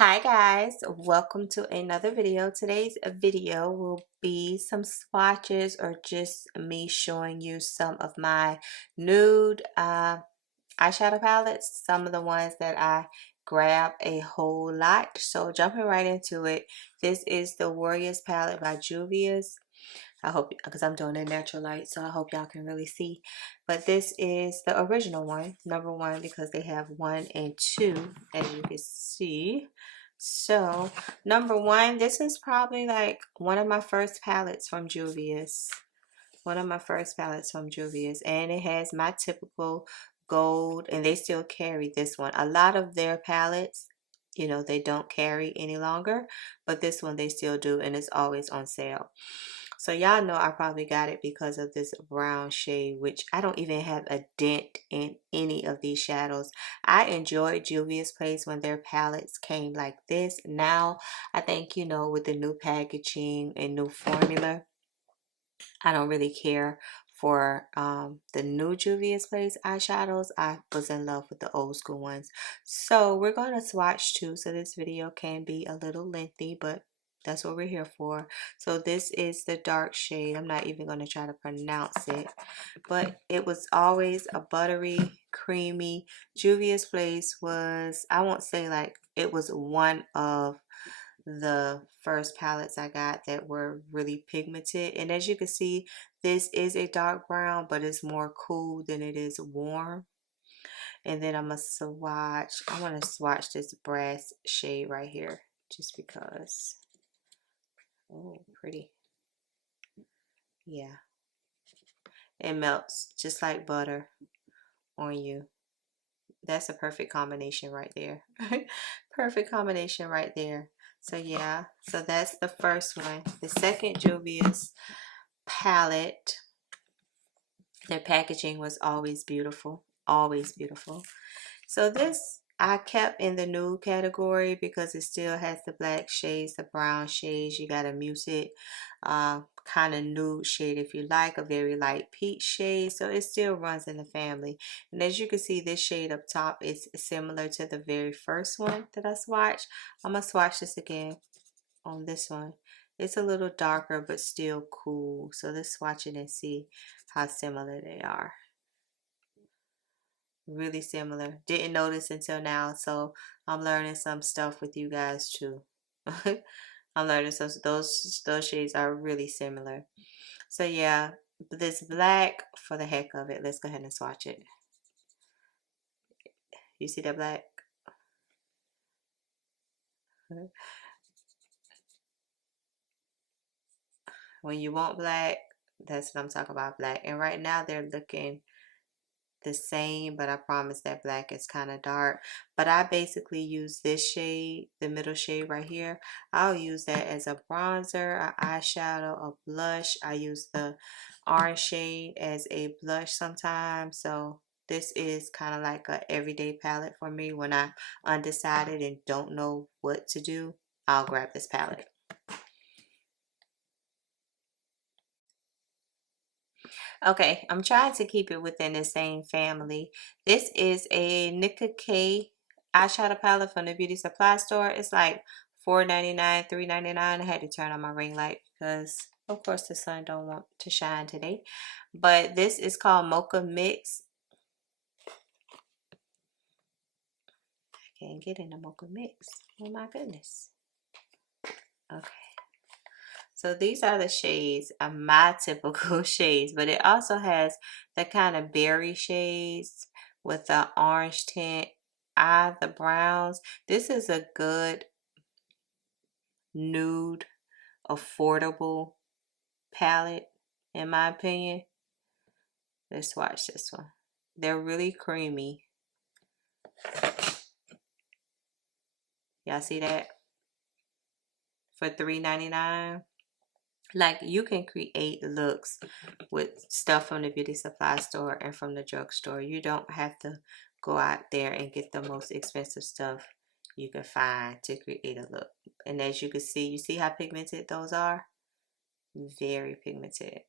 Hi guys, welcome to another video. Today's video will be some swatches or just me showing you some of my nude eyeshadow palettes, some of the ones that I grab a whole lot. So jumping right into it, this is the Warriors palette by Juvia's. I hope, because I'm doing a natural light, so I hope y'all can really see. But this is the original one, number one, because they have one and two, as you can see. So, number one, this is probably like one of my first palettes from Juvia's. One of my first palettes from Juvia's. And it has my typical gold, and they still carry this one. A lot of their palettes, you know, they don't carry any longer, but this one they still do, and it's always on sale. So y'all know I probably got it because of this brown shade, which I don't even have a dent in any of these shadows. I enjoyed juvia'splace when their palettes came like this. Now, I think, you know, with the new packaging and new formula, I don't really care for the new juvia'splace eyeshadows. I was in love with the old school ones. So we're going to swatch too. So this video can be a little lengthy, but that's what we're here for. So this is the dark shade. I'm not even going to try to pronounce it, but it was always a buttery, creamy. Juvia'splace was, I won't say like, it was one of the first palettes I got that were really pigmented. And as you can see, this is a dark brown, but it's more cool than it is warm. And then I'm going to swatch. I want to swatch this brass shade right here just because. Oh, pretty. Yeah. It melts just like butter on you. That's a perfect combination right there. Perfect combination right there. So yeah, so that's the first one. The second Juvia's palette, their packaging was always beautiful. Always beautiful. So this I kept in the nude category because it still has the black shades, the brown shades. You got a muted kind of nude shade if you like, a very light peach shade. So it still runs in the family. And as you can see, this shade up top is similar to the very first one that I swatched. I'm going to swatch this again on this one. It's a little darker but still cool. So let's swatch it and see how similar they are. Really similar. Didn't notice until now, so I'm learning some stuff with you guys too. I'm learning some those shades are really similar. So yeah, this black, for the heck of it, let's go ahead and swatch it. You see that black? When you want black, that's what I'm talking about, black. And right now they're looking the same, but I promise that black is kind of dark. But I basically use this shade, the middle shade right here. I'll use that as a bronzer, an eyeshadow, a blush. I use the orange shade as a blush sometimes. So this is kind of like a everyday palette for me. When I'm undecided and don't know what to do, I'll grab this palette. Okay, I'm trying to keep it within the same family. This is a Nicka K eyeshadow palette from the beauty supply store. It's like $4.99, $3.99. I had to turn on my ring light because, of course, the sun don't want to shine today. But this is called Mocha Mix. I can't get in the Mocha Mix. Oh my goodness. Okay. So these are the shades, my typical shades, but it also has the kind of berry shades with the orange tint, the browns. This is a good nude, affordable palette, in my opinion. Let's watch this one. They're really creamy. Y'all see that? For $3.99. Like, you can create looks with stuff from the beauty supply store and from the drugstore. You don't have to go out there and get the most expensive stuff you can find to create a look. And as you can see, you see how pigmented those are? Very pigmented.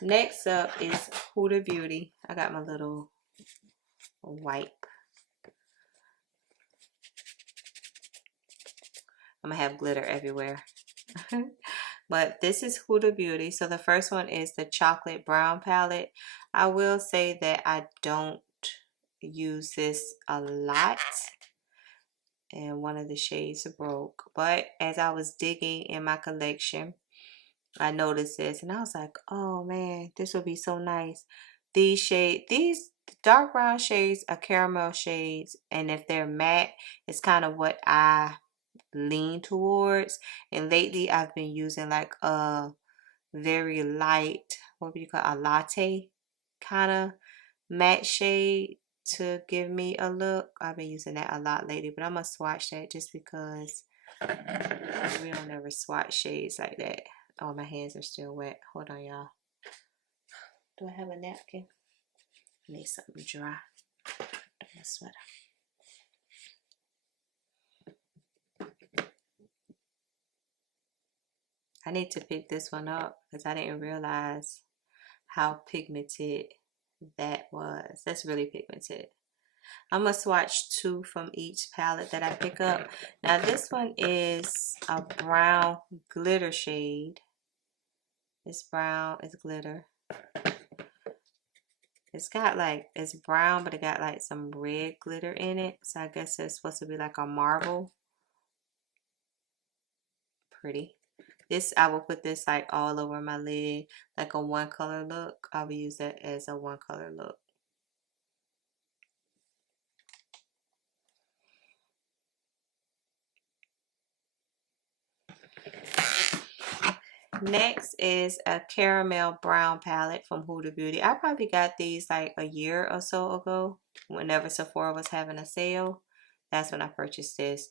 Next up is Huda Beauty. I got my little wipe. I'm gonna have glitter everywhere. But this is Huda Beauty. So the first one is the chocolate brown palette. I will say that I don't use this a lot, and one of the shades broke. But as I was digging in my collection, I noticed this and I was like, oh man, this would be so nice. These dark brown shades are caramel shades, and if they're matte, it's kind of what I lean towards. And lately I've been using like a very light, what do you call, a latte kind of matte shade to give me a look. I've been using that a lot lately, but I'm gonna swatch that just because we don't ever swatch shades like that. Oh, my hands are still wet. Hold on, y'all. Do I have a napkin? I need something dry. My sweater. I need to pick this one up because I didn't realize how pigmented that was. That's really pigmented. I'm going to swatch 2 from each palette that I pick up. Now this one is a brown glitter shade. It's brown, it's glitter. It's got like, it's brown, but it got like some red glitter in it. So I guess it's supposed to be like a marble. Pretty. This, I will put this like all over my lid, like a one color look. I will use that as a one color look. Next is a caramel brown palette from Huda Beauty. I probably got these like a year or so ago, whenever Sephora was having a sale. That's when I purchased this.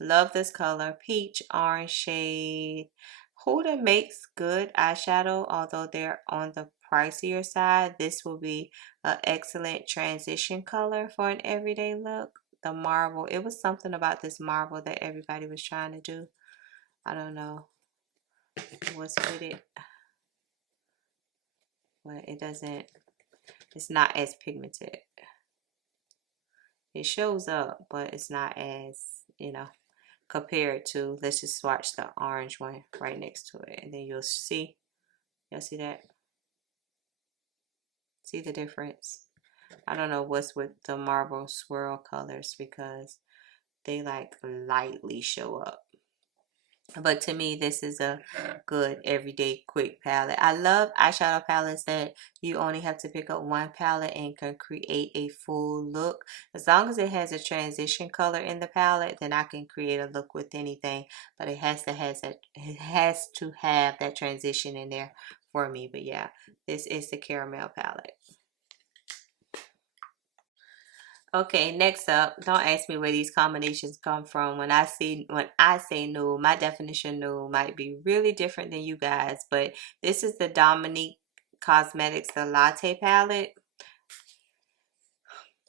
Love this color, peach orange shade. Huda makes good eyeshadow, although they're on the pricier side. This will be an excellent transition color for an everyday look. The marble, it was something about this marble that everybody was trying to do. I don't know what's with it, but it's not as pigmented. It shows up, but it's not as, compared to, let's just swatch the orange one right next to it, and then you'll see that? See the difference? I don't know what's with the marble swirl colors because they like lightly show up. But to me, this is a good everyday quick palette. I love eyeshadow palettes that you only have to pick up one palette and can create a full look. As long as it has a transition color in the palette, then I can create a look with anything. But it has to have that transition in there for me. But yeah, this is the caramel palette. Okay, next up, don't ask me where these combinations come from. When I say nude, my definition nude might be really different than you guys, but this is the Dominique Cosmetics, the Latte palette.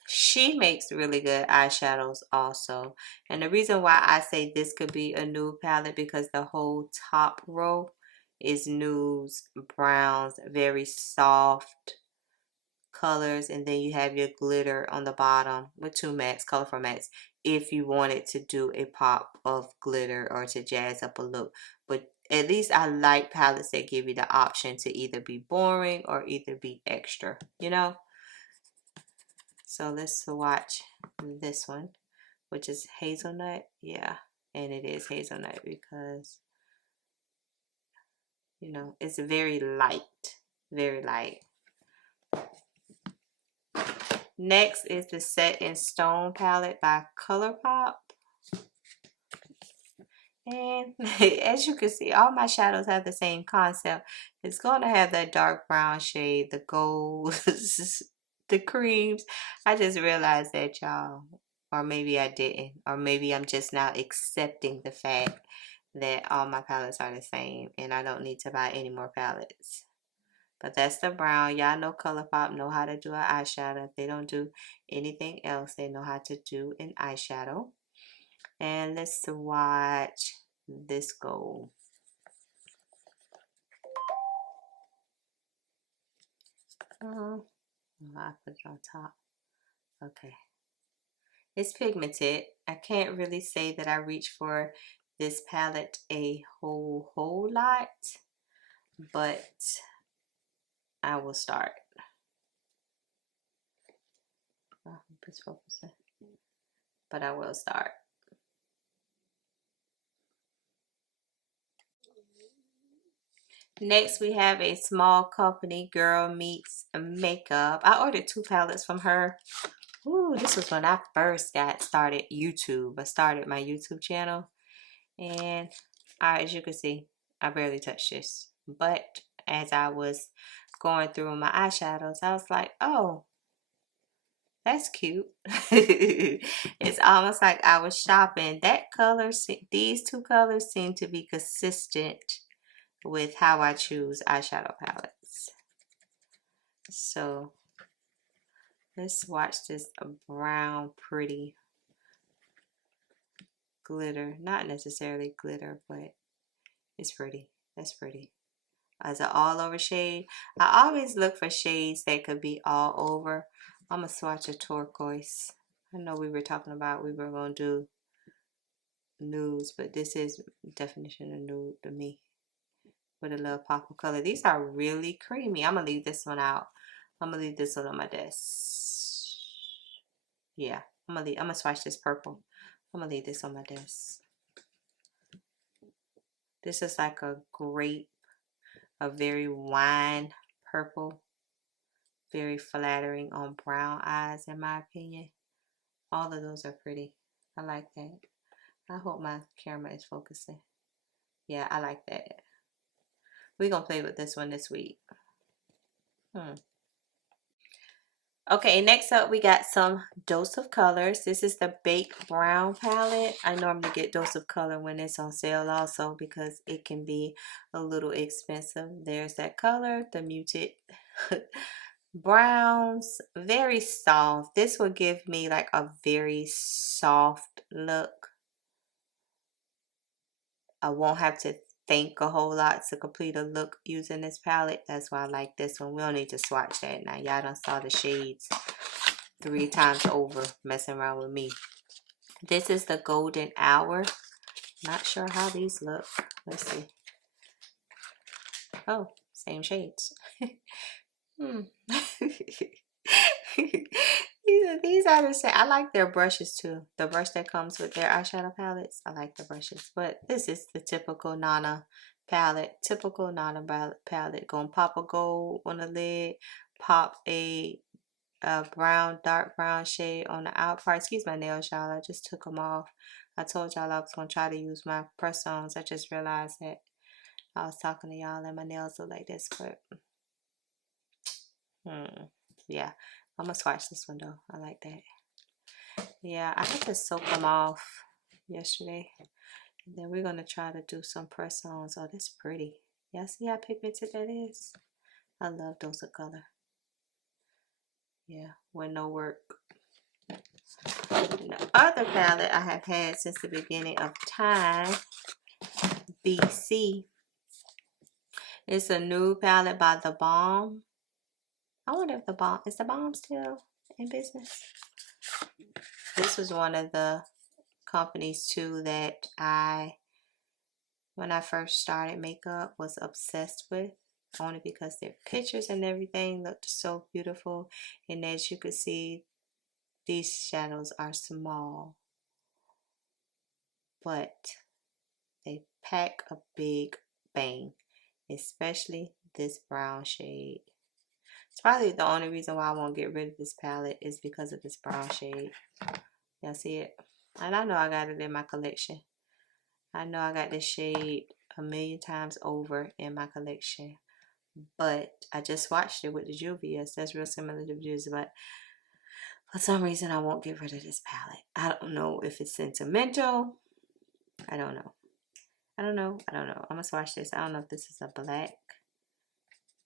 She makes really good eyeshadows also. And the reason why I say this could be a nude palette because the whole top row is nudes, browns, very soft colors, and then you have your glitter on the bottom with 2 mattes, colorful mattes, if you wanted to do a pop of glitter or to jazz up a look. But at least I like palettes that give you the option to either be boring or either be extra, So let's swatch this one, which is Hazelnut. Yeah, and it is Hazelnut because, it's very light, very light. Next is the Set in Stone palette by ColourPop. And as you can see, all my shadows have the same concept. It's going to have that dark brown shade, the golds, the creams. I just realized that, y'all. Or maybe I didn't. Or maybe I'm just now accepting the fact that all my palettes are the same. And I don't need to buy any more palettes. But that's the brown. Y'all know ColourPop know how to do an eyeshadow. If they don't do anything else, they know how to do an eyeshadow. And let's swatch this gold. I put it on top. Okay. It's pigmented. I can't really say that I reach for this palette a whole lot, but I will start. I hope it's focusing, but I will start. Next, we have a small company, Girl Meets Makeup. I ordered 2 palettes from her. Ooh, this was when I first got started YouTube. I started my YouTube channel, and as you can see, I barely touched this. But as I was going through my eyeshadows, I was like, oh, that's cute. It's almost like I was shopping. That color, these 2 colors seem to be consistent with how I choose eyeshadow palettes. So let's swatch this brown pretty glitter. Not necessarily glitter, but it's pretty. That's pretty. As an all over shade. I always look for shades that could be all over. I'm gonna swatch a turquoise. I know we were talking about we were gonna do nudes, but this is definition of nude to me, with a little pop of color. These are really creamy. I'm gonna leave this one out. I'm gonna leave this one on my desk. Yeah, I'm gonna swatch this purple. I'm gonna leave this on my desk. This is like a grape, a very wine purple, very flattering on brown eyes in my opinion. All of those are pretty. I like that. I hope my camera is focusing. Yeah, I like that. We're gonna play with this one this week. Okay, next up we got some Dose of Colors. This is the Baked Brown palette. I normally get Dose of Color when it's on sale also because it can be a little expensive. There's that color, the muted browns, very soft. This will give me like a very soft look. I won't have to think a whole lot to complete a look using this palette. That's why I like this one. We don't need to swatch that now. Y'all done saw the shades 3 times over messing around with me. This is the Golden Hour. Not sure how these look. Let's see. Oh, same shades. These are the same. I like their brushes too. The brush that comes with their eyeshadow palettes. I like the brushes. But this is the typical Nana palette. Typical Nana palette. Gonna pop a gold on the lid. Pop a brown, dark brown shade on the out part. Excuse my nails, y'all. I just took them off. I told y'all I was gonna try to use my press-ons. I just realized that I was talking to y'all and my nails look like this, but yeah, I'm gonna swatch this one though. I like that. Yeah, I had to soak them off yesterday. And then we're gonna try to do some press-ons. Oh, that's pretty. Y'all see how pigmented that is? I love Dose of Color. Yeah, with no work. The other palette I have had since the beginning of time, BC. It's a nude palette by The Balm. I wonder if is The Balm still in business? This was one of the companies too that when I first started makeup, was obsessed with. Only because their pictures and everything looked so beautiful. And as you can see, these shadows are small, but they pack a big bang, especially this brown shade. It's probably the only reason why I won't get rid of this palette is because of this brown shade. Y'all see it? And I know I got it in my collection. I know I got this shade a million times over in my collection. But I just swatched it with the Juvia's. That's real similar to Juvia's, but for some reason I won't get rid of this palette. I don't know if it's sentimental. I don't know. I'm gonna swatch this. I don't know if this is a black.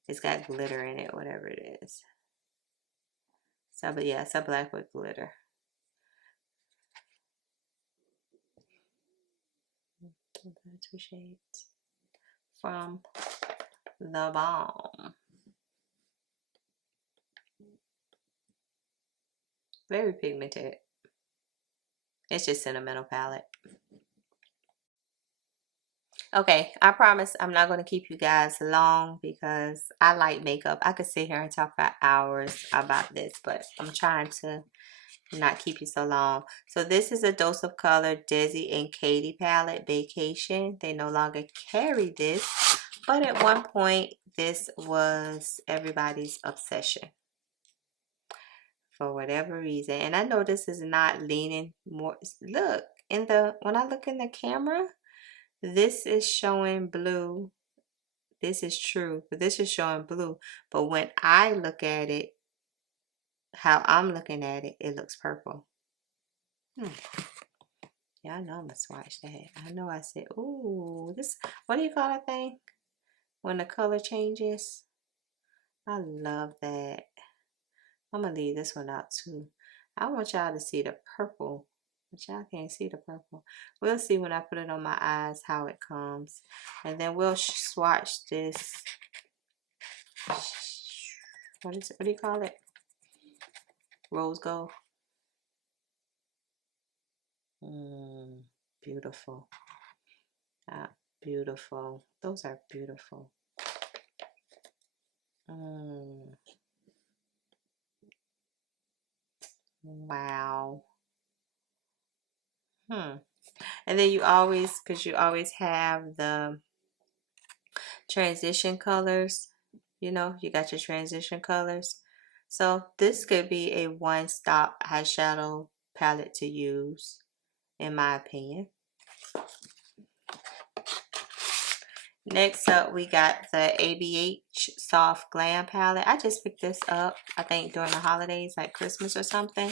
It's got glitter in it, whatever it is. So, but yeah, it's a black with glitter. Two shades from The Balm. Very pigmented. It's just sentimental palette. Okay, I promise I'm not going to keep you guys long because I like makeup. I could sit here and talk for hours about this, but I'm trying to not keep you so long. So this is a Dose of Color Desi and Katie palette, Vacation. They no longer carry this, but at one point this was everybody's obsession for whatever reason. And I know this is not leaning more. Look, when I look in the camera, this is showing blue. This is true, but this is showing blue. But when I look at it, how I'm looking at it, it looks purple. Yeah, I know I'm gonna swatch that. I know I said, ooh, this, what do you call that thing? When the color changes? I love that. I'm gonna leave this one out too. I want y'all to see the purple, but y'all can't see the purple. We'll see when I put it on my eyes how it comes. And then we'll swatch this. What is it? What do you call it? Rose gold. Beautiful. Ah, beautiful. Those are beautiful. Wow. And then you always, because you always have the transition colors, you know, you got your transition colors. So this could be a one-stop eyeshadow palette to use, in my opinion. Next up, we got the ABH Soft Glam palette. I just picked this up, I think, during the holidays, like Christmas or something.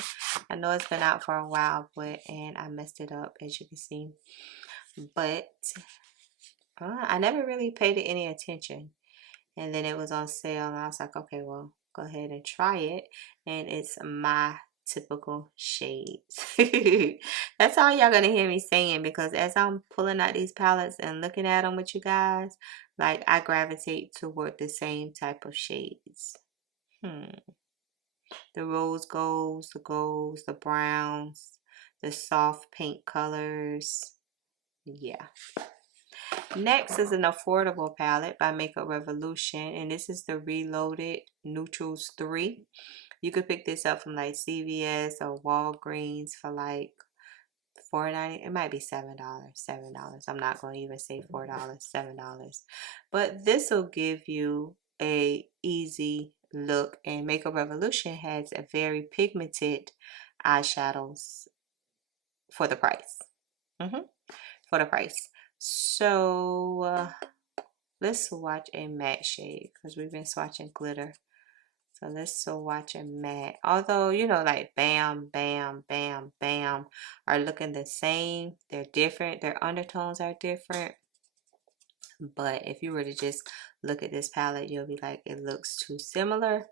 I know it's been out for a while, and I messed it up, as you can see. But I never really paid it any attention. And then it was on sale, and I was like, okay, well, go ahead and try it. And it's my typical shades. That's all y'all gonna hear me saying, because as I'm pulling out these palettes and looking at them with you guys, like, I gravitate toward the same type of shades. The rose golds, the browns, the soft pink colors. Yeah. Next is an affordable palette by Makeup Revolution, and this is the Reloaded Neutrals 3. You could pick this up from like CVS or Walgreens for like $4.90. It might be $7. $7. I'm not going to even say $4. $7. But this will give you a easy look, and Makeup Revolution has a very pigmented eyeshadows for the price. For the price. So let's swatch a matte shade, because we've been swatching glitter. So let's swatch a matte. Although, you know, like Bam, Bam, Bam, Bam are looking the same. They're different. Their undertones are different. But if you were to just look at this palette, you'll be like, it looks too similar.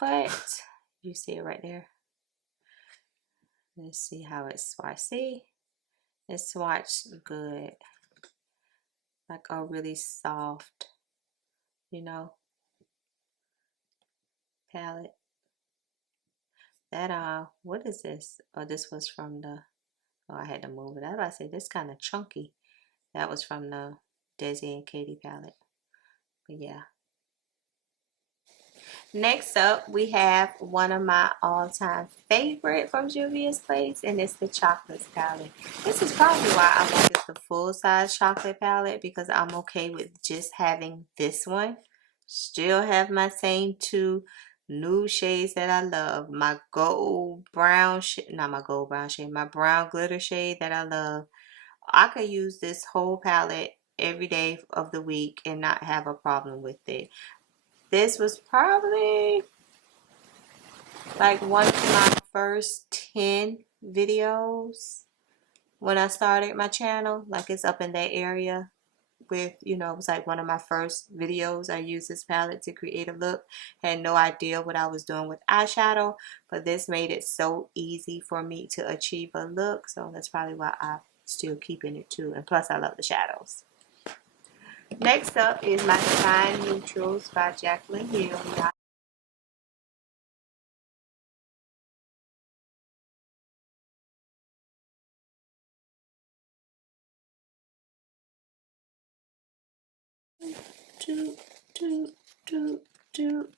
But you see it right there. Let's see how it's swatched. See? It's swatched good. Like a really soft, you know, palette. That what is this? Oh, this was from the, oh, I had to move it. I was about to say, this kind of chunky. That was from the Desi and Katie palette. But yeah. Next up, we have one of my all-time favorite from Juvia'splace, and it's the Chocolates palette. This is probably why I wanted the full-size chocolate palette, because I'm okay with just having this one. Still have my same two nude shades that I love. My gold brown shade, not my gold brown shade, my brown glitter shade that I love. I could use this whole palette every day of the week and not have a problem with it. This was probably like one of my first 10 videos when I started my channel. Like, it's up in that area with, you know, it was like one of my first videos. I used this palette to create a look. Had no idea what I was doing with eyeshadow, but this made it so easy for me to achieve a look. So that's probably why I'm still keeping it too. And plus, I love the shadows. Next up is my Divine Neutrals by Jaclyn Hill. do, do, do, do.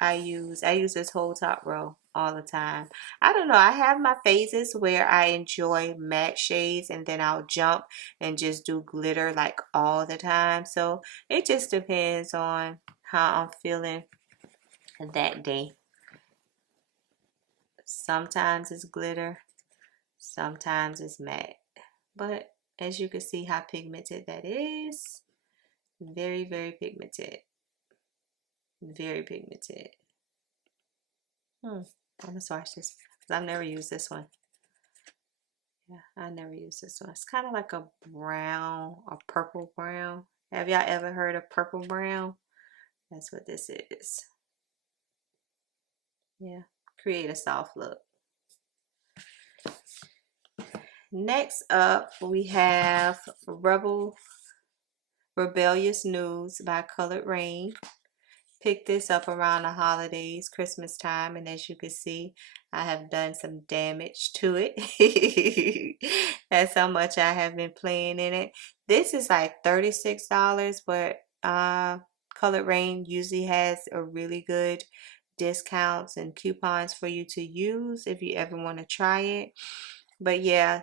I use this whole top row all the time. I don't know. I have my phases where I enjoy matte shades and then I'll jump and just do glitter like all the time. So it just depends on how I'm feeling that day. Sometimes it's glitter, sometimes it's matte. But as you can see how pigmented that is, very, very pigmented. Very pigmented. I'm gonna swatch this because I've never used this one. Yeah, I never used this one. It's kind of like a brown, a purple brown. Have y'all ever heard of purple brown? That's what this is. Yeah, create a soft look. Next up, we have Rebellious Nudes by Colored Rain. Picked this up around the holidays, Christmas time, and as you can see, I have done some damage to it. That's how much I have been playing in it. This is like $36, but Colored Rain usually has a really good discounts and coupons for you to use if you ever want to try it. But yeah,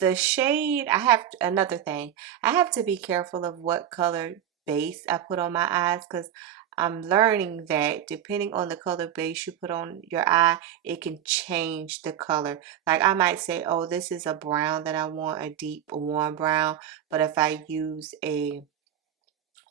the shade, I have another thing. I have to be careful of what color base I put on my eyes because I'm learning that depending on the color base you put on your eye, it can change the color. Like I might say, oh, this is a brown that I want, a deep warm brown. But if I use a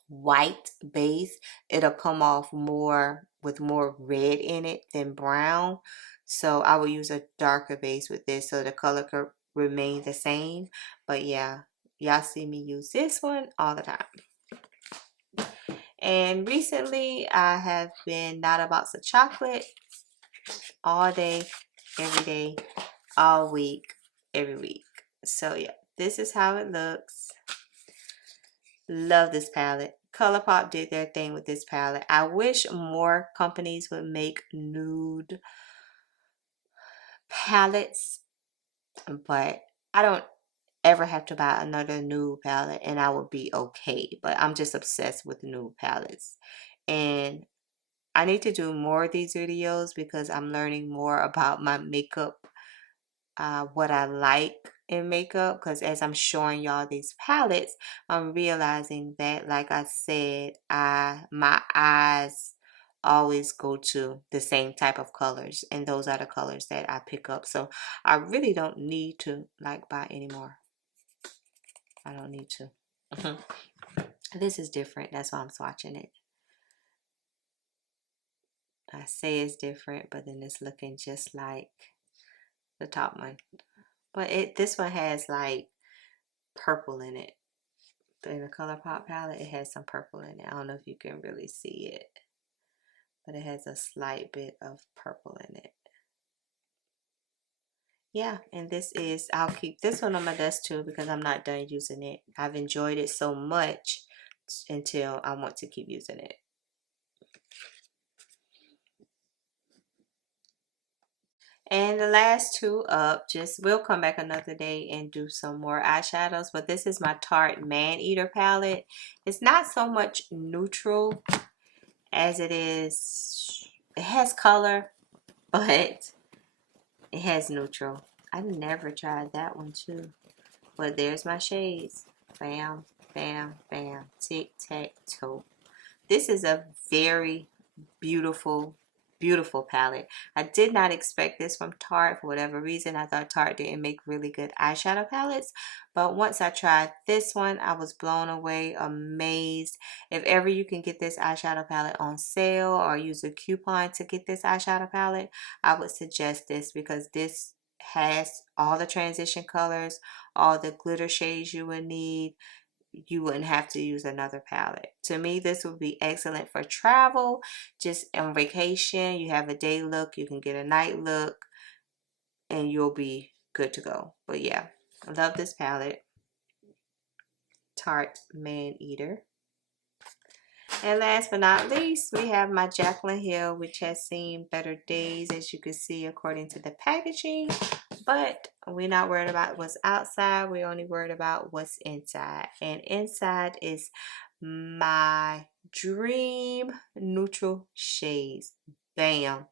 white base, it'll come off more with more red in it than brown. So I will use a darker base with this so the color could remain the same. But yeah, y'all see me use this one all the time. And recently I have been not about the chocolate all day, every day, all week, every week. So yeah, this is how it looks. Love this palette. ColourPop did their thing with this palette. I wish more companies would make nude palettes, but I don't ever have to buy another nude palette and I would be okay. But I'm just obsessed with nude palettes. And I need to do more of these videos because I'm learning more about my makeup, what I like in makeup, because as I'm showing y'all these palettes, I'm realizing that, like I said, my eyes always go to the same type of colors, and those are the colors that I pick up. So I really don't need to like buy anymore. I don't need to. This is different. That's why I'm swatching it. I say it's different, but then it's looking just like the top one. But this one has like purple in it. In the ColourPop palette, it has some purple in it. I don't know if you can really see it, but it has a slight bit of purple in it. Yeah, and this is, I'll keep this one on my desk too because I'm not done using it. I've enjoyed it so much until I want to keep using it. And the last two up, we'll come back another day and do some more eyeshadows. But this is my Tarte Man Eater palette. It's not so much neutral as it is, it has color, but it has neutral. I never tried that one too. But there's my shades. Bam, bam, bam. Tic-tac-toe. This is a very beautiful, beautiful palette. I did not expect this from Tarte for whatever reason. I thought Tarte didn't make really good eyeshadow palettes. But once I tried this one, I was blown away, amazed. If ever you can get this eyeshadow palette on sale or use a coupon to get this eyeshadow palette, I would suggest this because this has all the transition colors, all the glitter shades you would need. You wouldn't have to use another palette. To me, this would be excellent for travel, just on vacation. You have a day look, you can get a night look, and you'll be good to go. But yeah, I love this palette. Tarte Man Eater. And last but not least, we have my Jaclyn Hill, which has seen better days, as you can see, according to the packaging. But we're not worried about what's outside. We're only worried about what's inside. And inside is my dream neutral shades. Bam.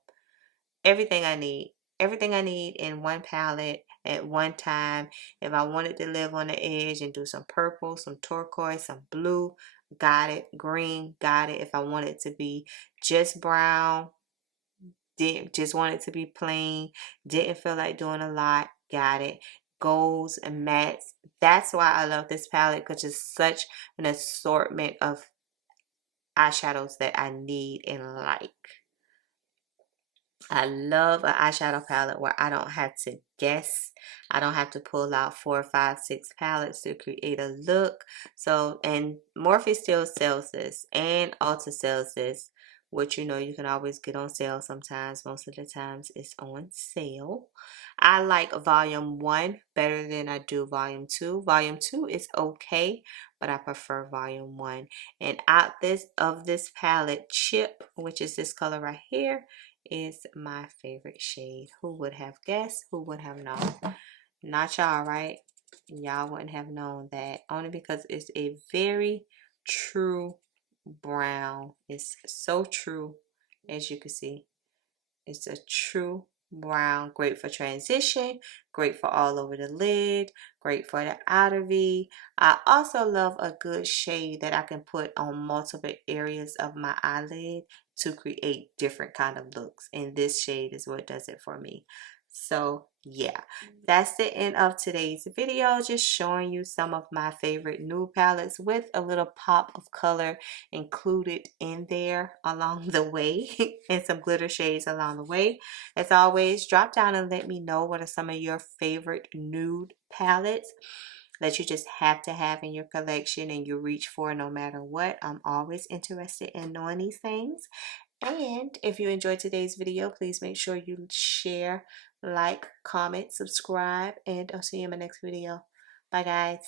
Everything I need. Everything I need in one palette at one time. If I wanted to live on the edge and do some purple, some turquoise, some blue, got it. Green, got it. If I wanted to be just brown, didn't just want it to be plain, didn't feel like doing a lot, got it. Golds and mattes. That's why I love this palette, because it's such an assortment of eyeshadows that I need and like. I love an eyeshadow palette where I don't have to guess. I don't have to pull out 4, 5, 6 palettes to create a look. So, and Morphe still sells this, and Ulta sells this, which you know you can always get on sale sometimes. Most of the times it's on sale. I like volume 1 better than I do volume 2. Volume 2 is okay, but I prefer volume 1. And out of this palette, Chip, which is this color right here, is my favorite shade. Who would have guessed? Who would have known? Not y'all, right? Y'all wouldn't have known that, only because it's a very true brown. It's so true, as you can see. It's a true brown, great for transition, great for all over the lid, great for the outer V. I also love a good shade that I can put on multiple areas of my eyelid to create different kind of looks, and this shade is what does it for me. So yeah, that's the end of today's video, just showing you some of my favorite nude palettes with a little pop of color included in there along the way and some glitter shades along the way. As always, drop down and let me know what are some of your favorite nude palettes that you just have to have in your collection and you reach for no matter what. I'm always interested in knowing these things. And if you enjoyed today's video, please make sure you share, like, comment, subscribe, and I'll see you in my next video. Bye guys.